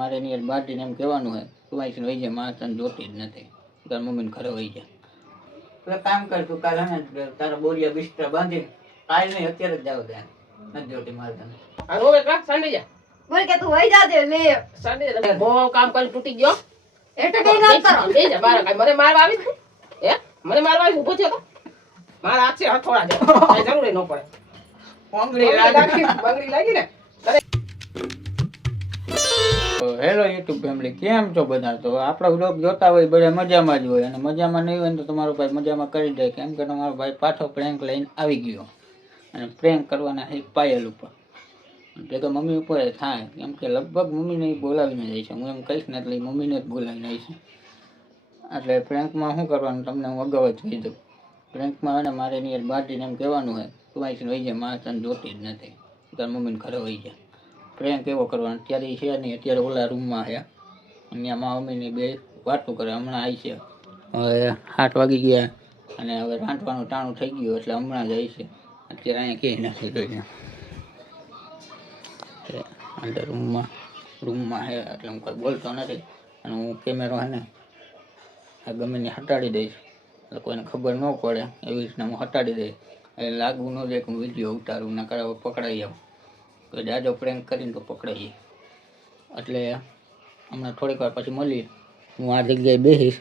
મારે એની બાટીને એમ કહેવાનું હોય તું આવીને વહી જાય, મારે તને જોતી જ નથી, તાર મમ્મીને ઘરે વહી જાય. એટલે કામ કર તું કાલે ને તારા બોરિયા બિસ્તરા બાંધી કાલ નહીં અત્યારે જ જાવ ત્યાં નથી જોતી મારે તને. આ રોવે કા સાંડી જા બોલ કે તું વહી જાજે લે સાંડી જા બહુ કામ કરી તૂટી ગયો એટલે કઈ ના કરો બે જા બાર કાઈ મને મારવા આવી તું હે મને મારવા આવી ઊભો થયો તો મારા હાથ છે હથોડા દે કાઈ જરૂર ન પડે બંગડી લાગી ને. હેલો યુટ્યુબ ફેમિલી, કેમ છો બધા? તો આપણા વ્લોગ જોતા હોય બધા મજામાં જ હોય, અને મજામાં નહીં હોય ને તો તમારો ભાઈ મજામાં કરી દે, કેમ કે તમારો ભાઈ પાછો પ્રેન્ક લઈને આવી ગયો અને પ્રેન્ક કરવાના એક પાયલ ઉપર ભેગા મમ્મી ઉપર થાય, કેમ કે લગભગ મમ્મીને બોલાવીને જાય છે. હું એમ કહીશ ને એટલે મમ્મીને જ બોલાવીને આવી છે. એટલે પ્રેન્કમાં શું કરવાનું તમને હું અગાઉ જ કહી દઉં. પ્રેન્કમાં ને મારે એની બાટીને એમ કહેવાનું હોય તું આવીને વહી જાય, મારે તને જોતી જ નથી, તાર મમ્મીને ઘરે વહી જાય. પ્રેન્ક એવો કરવાનો. અત્યારે એ છે નહીં, અત્યારે ઓલા રૂમમાં છે, અહીંયા મા મમ્મીની બે વાતો કરે. હમણાં આવી છે, હવે 8 વાગી ગયા અને હવે રાંધવાનું ટાણું થઈ ગયું એટલે હમણાં જ આવી છે. અત્યારે અહીંયા ક્યાંય નથી જોઈને અંદર રૂમમાં છે એટલે હું કંઈ બોલતો નથી. અને હું કેમેરો છે ને આ ગમે ને હટાડી દઈશ એટલે કોઈને ખબર ન પડે એવી રીતના હું હટાડી દઈશ. એટલે લાગવું ન જાય કે હું વિડીયો ઉતારું ના કરાવો પકડાઈ આવું, તો જાજો પ્રેન્ક કરીને તો પકડાઈએ. એટલે હમણાં થોડીક વાર પછી મળી હું આ જગ્યાએ બેસીશ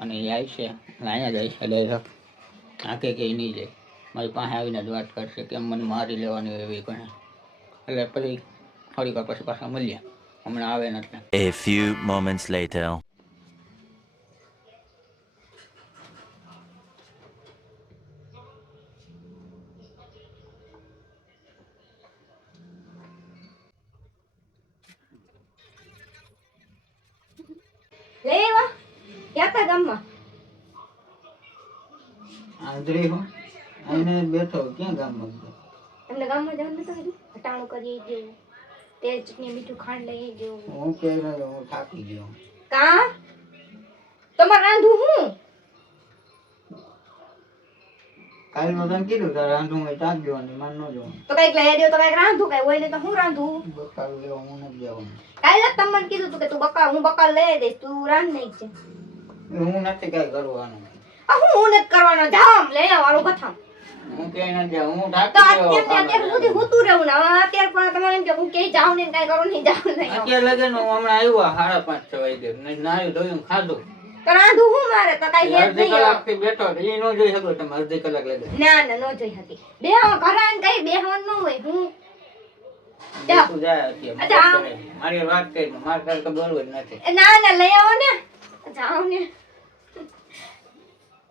અને એ આવશે અહીંયા જાય છે ડાયરેક્ટ આંખે ક્યાંય નહીં જાય, મારી પાસે આવીને જ વાત કરશે કેમ મને મારી લેવાની હોય એવી ઘણી. એટલે પછી થોડીક વાર પછી પાછા મળીએ, હમણાં આવે નથી. A few moments later. લેવા ક્યાં તા ગામમાં આંધળી હો આઈને બેઠો ક્યાં ગામમાં એમને ગામમાં જવાનું નતું કીધું? હટાણું કરી ગયું, તેલ ચટણી મીઠું ખાંડ લઈ ગયું. હું કે હું થાકી ગયો. કા તમારે રાંધું હું કાલે નો તને કીધું તારે રાંધું હોય તાક દેવાની માન ન જવાનું. તો કઈક લઈ આવ્યો તો કઈક રાંધું, કઈ હોય ને તો હું રાંધું. બકાલું લેવા હું નથી જવાનું. કાલે જ તમને કીધું તું કે તું હું બકાલ લઈ દઈશ, તું રાંધ નહીં છે. હું નથી કઈ કરવાનું. હું નથી કરવાનો, જામ લઈ આવવાનું કથમ. હું ક્યાંય નથી જાઉં, હું તો થાકી ગયો. અત્યારે સુધી હોતું રહેવું ને અત્યારે પણ તમારે એમ કે હું ક્યાંય જાઉં ને કઈ કરું નહીં જાઉં નહીં. અત્યારે લગન હું હમણાં આવ્યો 5:30 વાગે નાયું ધોયું ખાધું તો રાંધું હું મારે તો કઈ હેત અડધી નહીં. કલાકથી બેઠો એ ન જોઈ શકો તમે અડધી કલાક લાગે. ના ના નો જોઈ હતી બે ઘરે કઈ બેહવાનું ન હોય. હું તું જા અત્યારે મારી વાત કરી મારે તારે તો બોલવું જ નથી. ના ના લઈ આવો ને જાઓ ને.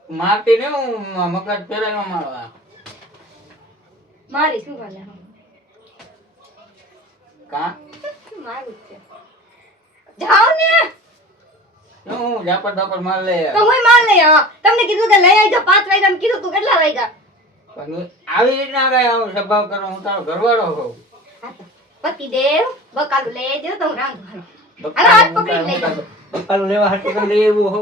મારતી ને હું મગજ ફેરાનો મારવા મારી શું કરે કા મારું જ છે. જાઓ ને હું ઝાપડ ઝાપડ માર લે તો હું માર લઈ આવો. તમને કીધું કે લઈ આવજો 5 વાગ્યા ને કીધું તું કેટલા વાગ્યા? પણ આવી રીતના આવે સ્વભાવ કરો. હું તારો ઘરવાળો હોઉં. પતિદેવ બકાલું લઈ આવજો તો હું રાંધું. હાલો હાથ પકડી લઈ જાઓ. બકાલું લેવા હાટુ તો લઈ એવું હો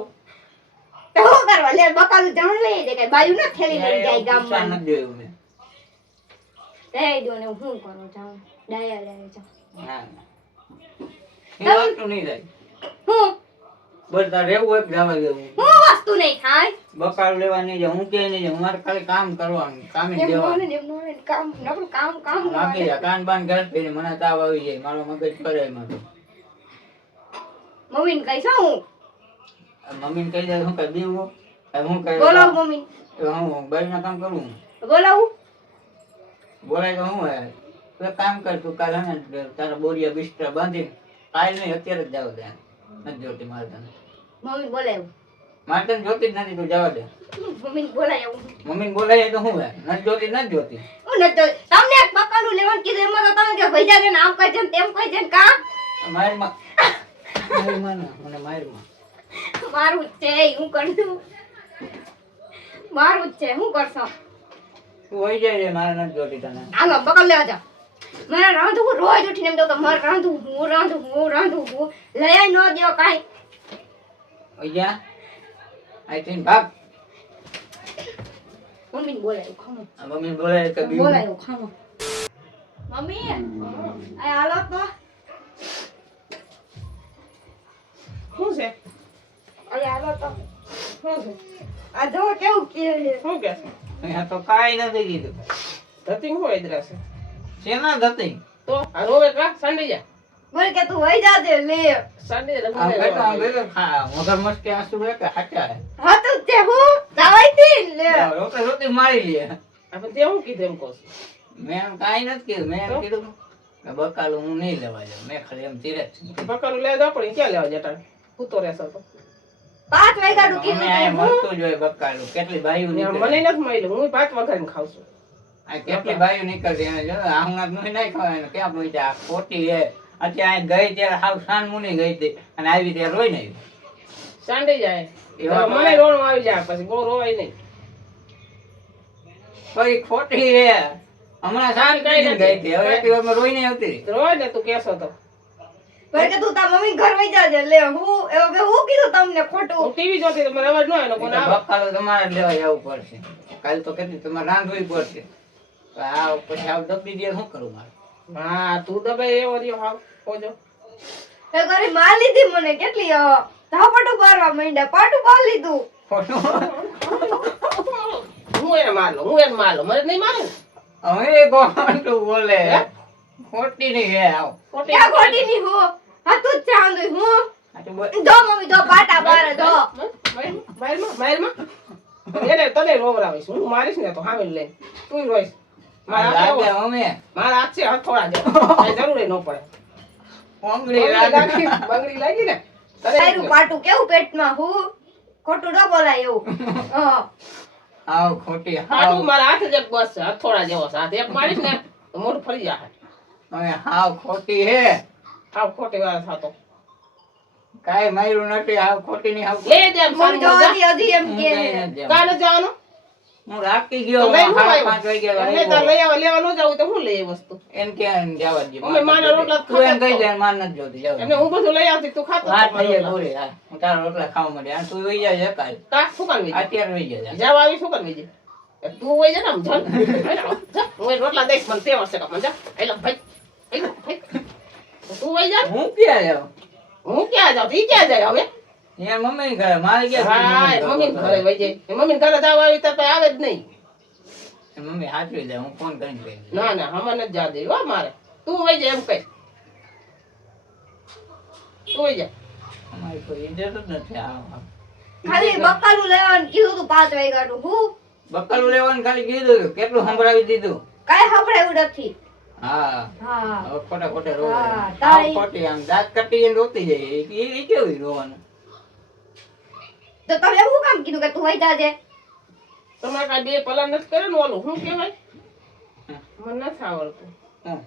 તો શું કરવા લે બકાલું જણ લઈ જાય કઈ બાયું ના થેલી લઈ જાય ગામમાં. નથી દેવું મેં. લઈ દો ને હું શું કરું જાઉં ડાયા લઈ જાઉં. હા એ વસ્તુ નહીં થાય. હું બસ તારે રહેવું હોય જવા દેવું. હું વસ્તુ નહીં થાય. બકાલું લેવા નહીં જાય, હું ક્યાંય નહીં જાઉં. મારે ખાલી કામ કરવાનું, કામે જ એમ દેવાનું. નોને એમ નોને કામ નકરું કામ લાગી જાય કાન બાન ઘર પહેરી મને તાવ આવી જાય, મારો મગજ ફરે એમાં તો. મમ્મીને કહીશ હું મમ્મીને કહી જાય હું કઈ બીવું હું કઈ બોલાવું મમ્મી હું બહારના કામ કરું બોલાવું બોલાય તો હું હે તું એક કામ કર તું કાલે ને તારા બોરિયા બિસ્તરા બાંધી કાલ નહીં અત્યારે જ જાવ ત્યાં નથી જોતી મારે તને. મમ્મી બોલાવું મારે તને જોતી જ નથી, તું જવા દે. મમ્મીને બોલાવું મમ્મીને બોલાય તો હું હે નથી જોતી નથી જોતી. હું નથી તમને એક બકાલું લેવાનું કીધું એમાં તો તમે કે ભૈજા છે ને આમ કહી છે ને તેમ કહી છે ને કા મારમાં ના મને મારમાં મારું જ છે હું કરશું મારું જ છે હું કરશો. તું હોઈ જાય છે મારે નથી જોતી તને. હાલો બકલ લેવા જાઓ. મને રાંધું હું રોજ ઉઠીને એમ તો મારે રાંધું હું લઈ ન દેવો કાંઈ. હોઈ જા આઈ થિંક ભાગ. મમ્મીને બોલાયું ખામો મમ્મી બોલાય કે બીવું બોલાયું ખામો મમ્મી આ હાલો તો છે અહીંયા હાલો તો શું છે આ જો કેવું કે છે. શું કે અહીંયા તો કાંઈ નથી કીધું. ધતિંગ હોય ઇધરા છે શેના ધતી? તો આ રોવે કા સાંડી જા બોલ કે તું વઈ જાજે લે સાંડી જા આમ બેઠો, આમ બેઠો. હા, મગરમચ્છ કે આંસુ હે કે હાચા હે? હા તું તે હું દવાઈ થી લે રોતે રોતે મારી લે. આપણે તે હું કીધું એમ કહું છું. મેં એમ કાંઈ નથી કીધું. મેં એમ કીધું કે બકાલું હું નહીં લેવા જાઉં. મેં ખાલી એમ ધીરે જ. બકાલું લેવા જાવ પણ ક્યાં લેવા જતા ભૂતો રહેશે તો 5 વાગ્યાનું અમે કીધું આ તે હું મળતું જ હોય બકાલું. કેટલી બાયું મને નીકળે. નથી મળ્યું હું 5 વગાડીને ખાઉં છું આ કેટલી બાયું નીકળતી એને જો આહુનાથ નું નહીં ખવાય ને ક્યાં પહોંચ્યા? આ ખોટી હે. અત્યારે અહીં ગઈ ત્યારે હાવ સાન મુની ગઈ હતી અને આવી ત્યારે રોઈ નહીં. સાંડી જાય એવા તો મને રોણું આવી જાય પછી બહુ રોવાય નહીં કઈ ખોટી હે. હમણાં સાન કઈ કઈ ગઈ હતી. હવે એટલી વારમાં રોઈ નહીં આવતી. રોય ને તું કેસો તો બોલ કે તું તાર મમ્મી ઘર વઈ જાજે લે હું એવું કે હું કીધું તમને હું ખોટું ટીવી જોતી તો મને અવાજ ન આવ્યો કોને આવે બકાલું તમારે જ લેવા જવું પડશે. કાલ તો કેટલી તમારે રાંધવી પડશે. તો આ પછી આવ દબી દે શું કરું મારે? હા તું દબાઈ એવો રહ્યો હાવ પોજો એ કરી માર લીધી મને કેટલી ધાપટું પાડવા માંડ્યા પાટું પાડ લીધું હું એને મારલો મને નહીં મારું હવે કોણ બોલે? ખોટી નહીં હે. આવ ક્યાં ખોટી ની હું હા તું જ ચાંદુઈ હું આ તો બોલ. ધો મમ્મી ધો પાટા પાડે ધો મારમાં એને તને રોવરાવીશ હું મારીશ ને તો હામે લઈને તું રોઈશ મારા હાથ લાગે એવો. અમે મારા હાથ છે હથોડા દે કઈ જરૂર ન પડે કોંગળી લાગે. બંગડી લાગી ને તારું પાટું કેવું પેટમાં હું ખોટું ન બોલાય એવું હા આવ ખોટી હાટું હાવ. મારા હાથ જ એક બસ છે હથોડા જેવો છે હાથ એક મારીશ ને તો મોઢું ફરી જાય હવે હાવ ખોટી હે. હાવ ખોટી વાત થતો કાંઈ માર્યું નથી. હાવ ખોટી ની હાવ. લે દે એમ મમ્મી જો સારું હજી હજી એમ હું કે કઈ નથી જવાનું. કાલે જવાનું હું રાખી તો ગયો. લઈ હું 5:30 વાગે એમને તાર લઈ આવા લેવા ન જાવ તો હું લઈ એ વસ્તુ એમ ક્યાં જવા દે. અમે માના રોટલા તું એમ ખાતા કહી દે માન નથી જોતી. જાવ. એમને હું બધું લઈ આવતી તું ખાતો વાત થઈ જાય પૂરી. હા, હું તારા રોટલા ખાવા માંડે. આ તું વઈ જાય કાલ. કા શું કરવી અત્યારે વઈ જાય. જવા આવી શું કરવી છે તું હોય છે ને આમ ચાલ હું એ રોટલા દઈશ મને તે વર્ષે કમ જા એલો ભાઈ એલો ભાઈ તું હોય જા હું ક્યાં જાઉં? હું ક્યાં જાઉં ઈ ક્યાં જાય હવે યાર મમ્મી ઘરે. મારે ક્યાં હા મમ્મી ઘરે વઈ જાય મમ્મી ઘરે જવા આવી તો આવે જ નહીં મમ્મી હાચવી જાય. હું ફોન કરીને કહી દઉં. ના ના હમણાં નથી જા દે હો મારે તું વઈ જાય એમ કઈ તું વઈ જા અમારી કોઈ ઇજ્જત જ નથી. આ ખાલી બકાલું લેવાનું કીધું તું 5 વાગ્યાનું હું બકાલું લેવાનું ખાલી કીધું હતું. કેટલું સંભળાવી દીધું. કાંઈ સંભળાયું નથી હા હા હવે ખોટા ખોટા રોવે. હા, આવ તારી- ખોટી આમ દાંત કાઢી જઈને રોતી જાય. એ કેવું રોવાનું? તો તમે શું કામ કીધું કે તું વઈ જાજે તમારે કાંઈ બે પલાન નથી કરે ને ઓલું શું કહેવાય મને નથી આવડતું હમ.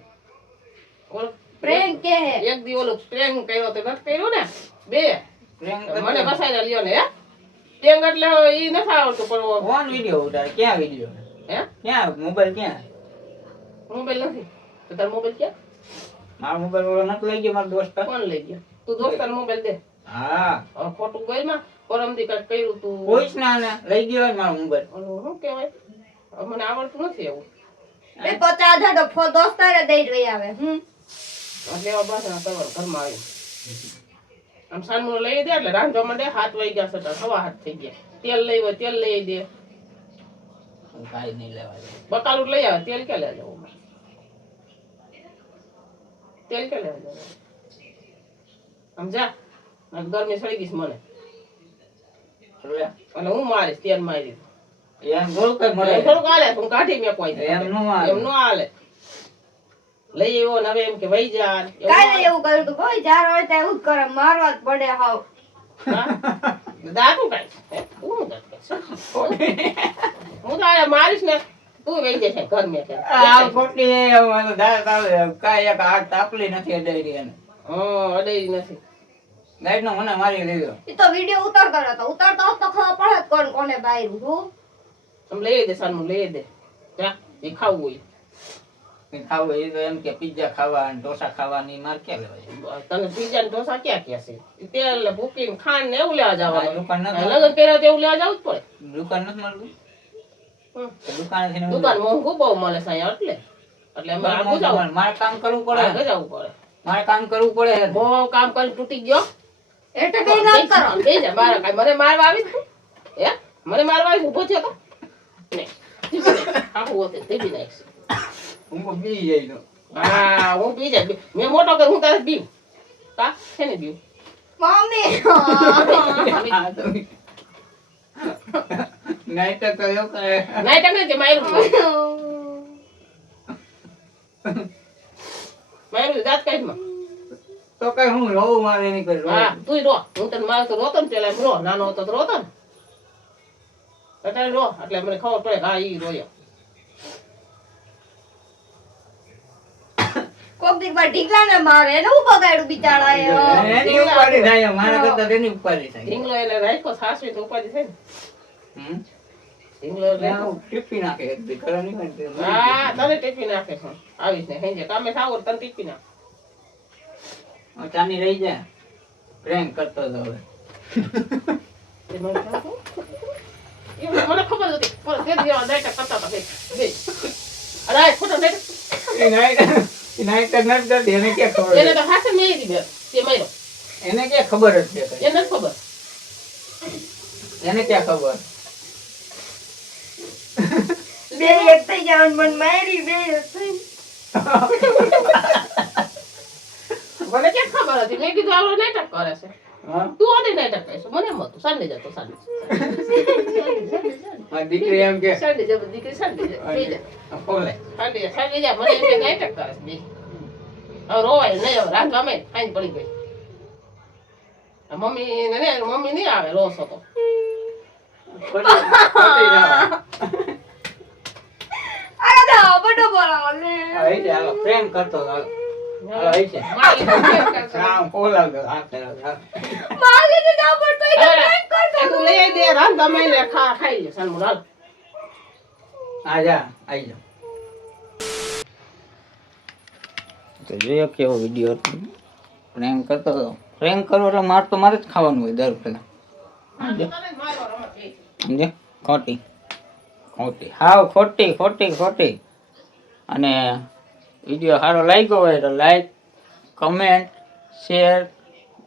ઓલું પ્રેમ કે હે એક દી ઓલું પ્રેમ કર્યો તો નથી કર્યો ને બે પ્રેમ મને કરતો. બસાઈ લ્યો ને હે પ્રેમ એટલે ઈ નથી આવડતું પણ કોણ વિડીયો ઉતારે? ક્યાં વિડીયો? હે ક્યાં મોબાઈલ ક્યાં? મોબાઈલ નથી તો તાર મોબાઈલ ક્યાં મારો મોબાઈલ વાળો નથી લઈ ગયો. મારો દોસ્ત. કોણ લઈ ગયો તું દોસ્તાર મોબાઈલ દે હા હવે ખોટું કોઈ માં પરમથી કાંઈક કર્યું તું કોઈ જ ના ને લઈ ગયો હોય મારો મોબાઈલ. ઓલું શું કહેવાય હવે મને આવડતું નથી એવું એ 50,000 તો દોસ્તારે દઈ રહી આવે એટલે એવા બાસણ કરવા ઘરમાં આવી આમ સાનમું લઈ દે એટલે રાંધવા માંડે 7 વાગ્યા સટા 7:15 થઈ ગયા તેલ લઈ હોય તેલ લઈ દે હું કાંઈ નહીં લેવા દે. બકાલું લઈ આવે તેલ ક્યાં લેવા જવું તેલ ક્યાં લેવા જવું આમ જા ગરમી સડી ગઈશ મને એટલે અને હું મારીશ તેલ મારી એમ થોડું કઈ મળે. થોડુંક હાલે હું કાઢી મેકવાય એમ નો હાલે. એમ નો હાલે લઈ આવ્યો ને હવે એમ કે વઈ જા એવું કાંઈ નહીં એવું કર્યું તું કોઈ જાર હોય તો એવું જ કરે મારવા જ પડે હાવ હા? દાતું કાંઈ હે? હું દાત કરીશ? હું તો આ મારીશ ને તું વઈ જશે ઘર મેં કે આ ખોટી એ હવે તો દાંત આવે. કાંઈ એક હાથ તાપલી નથી અડાડી એને. હા અડે નથી ગાઈડ નો મને મારી લીધો. એ તો વિડિયો ઉતારતો હતો ઉતારતો હોત તો ખબર પડે જ કોણ કોને બાયરું હું તમે લઈ દે સાનું લઈ દે જા એ ખાવું હોય કંઈ ખાવું એ તો એમ કે પિઝા ખાવા અને ઢોસા ખાવાની માર ક્યાં લેવા જાય? તને પીઝા ને ઢોસા ક્યાં ક્યાં છે તેલ ને ભૂકી ખાંડ ને એવું લેવા આ જવાનું દુકાન નથી લગ્ન કર્યા તો એવું લેવા જવું જ પડે દુકાન નથી મળતું. હમ. તો દુકાનેથી ને દુકાન મોંઘું બહુ મળે છે અહીંયા એટલે અમે આગળ જાવું મારે કામ કરવું પડે. આગળ જવું પડે મારે કામ કરવું પડે. બહુ કામ કરી તૂટી ગયો એટલે બે ના કરો બે જા મારા કાંઈ મને મારવા આવી તું? હે મને મારવા આવી ઊભો થયો તો ને આખું હોતે તેડી નાખશે હું બી જઈ દઉં. હા હું પી જાય મેં મોટો કર હું તારે પીવું કા છે ને પીવું મમ્મી હા, તો નહીં તો કયો કરે. નાઈ તમે કે માર્યું માર્યું દાંત કાઢમાં તો કઈ હું રહું મારે નહીં કરું. હા તુંય રો હું તને મારું તો રોતો ને પેલા રો નાનો હતો તો રોતો ને અત્યારે રો એટલે મને ખબર પડે કે હા ઈ રોયો કોક દી પર ઢીકલા ને મારે એને હું બગાડ્યું બિચારા એની ઉપાડી થાય મારા કરતા તેની ઉપાડી થાય. ઢીંગલો એને રાખ્યો સાસવી તો ઉપાધિ થાય ને હમ? ઢીંગલો રાખ્યો હું ટીપી નાખે એક દી ઘરે નહીં હોય ને તે મરી હા જાય. તને ટીપી નાખે છે આવીશ ને હેંજે કામે થાવ તને ટીપી નાખ હવે ચાની રહી જાય પ્રેન્ક કરતો હતો હવે. એ મને ખ્યાલ હતો? એ મને ખબર હતી પણ તે દિવસ નાટક કરતા હતા બે અરે આ ખોટો નાટક એ નાઈટ જ નથી કરતી. એને ક્યાં ખબર એને છે? તો હાથે મેળી દીધી તે માર્યો એને ક્યાં ખબર જ છે કઈ? એને નથી ખબર એને ક્યાં ખબર? બે એક થઈ ગયા અને મને મારી બે એક થઈ મને ક્યાં ખબર હતી મેં કીધું આવડો નાટક કરે છે હા? તું હતી નાટક કરીશું મને એમ હતું સાંજે જતો સાંજે મારી દીકરી એમ કે સાંજે જતો દીકરી સાંજે જાય બોલે સાંજે જાય મને એમ કે નાટક કરે છે બે હવે રોવાય નહીં હવે રાંધવા મેં આઈ પડી ગઈ મમ્મી ને મમ્મી નહીં આવે રોસ હતો ખોટી ના. આ તો બડો બોલાવો ને હવે છે, હાલો, પ્રેમ કરતો હતો, હાલો. હાલો, હવે છે. મારી તો પ્રેમ કરશે. આમ બોલાવતો, હાથ ધરાવતો, હાલો. માગે તો ના પડતો એ તો પ્રેન્ક કરતો એ તું લઈ આઈ દે રાંધવા મેં ને ખાઈ લે સાનમું હાલ આ જા, આઈ જા. તો જોયો કેવો વિડીયો હતો. પ્રેમ કરતો હતો. પ્રેમ કરવો એટલે માર તો મારે જ ખાવાનું હોય દર વખતે. સમજે? ખોટી ખોટી હાવ ખોટી ખોટી ખોટી. અને વિડીયો સારો લાગ્યો હોય તો લાઈક કમેન્ટ શેર.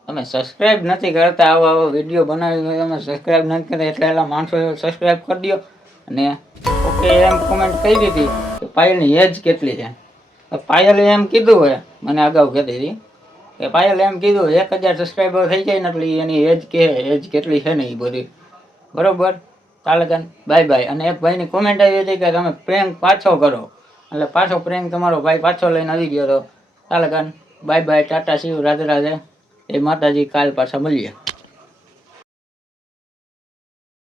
તમે સબસ્ક્રાઈબ નથી કરતા, આવો આવો વિડીયો બનાવી હોય તમે સબસ્ક્રાઈબ નથી કરતા એટલે એટલા માણસો સબસ્ક્રાઈબ કરી દો. અને ઓકે એમ કોમેન્ટ કરી દીધી કે પાયલની એજ કેટલી છે. તો પાયલે એમ કીધું હોય, મને અગાઉ કહેતી હતી કે પાયલે એમ કીધું 1000 સબસ્ક્રાઈબર થઈ જાય ને એટલે એની એજ કે એજ કેટલી છે ને એ બધી બરોબર. ચાલે કાન બાય બાય. અને એક ભાઈની કોમેન્ટ આવી હતી કે તમે પ્રેન્ક પાછો કરો, એટલે પાછો પ્રેન્ક તમારો ભાઈ પાછો લઈને આવી ગયો હતો. ચાલે કાન bye bye, tata, see you, Radhe Radhe, એ માતાજી. કાલ પાછા મળીએ.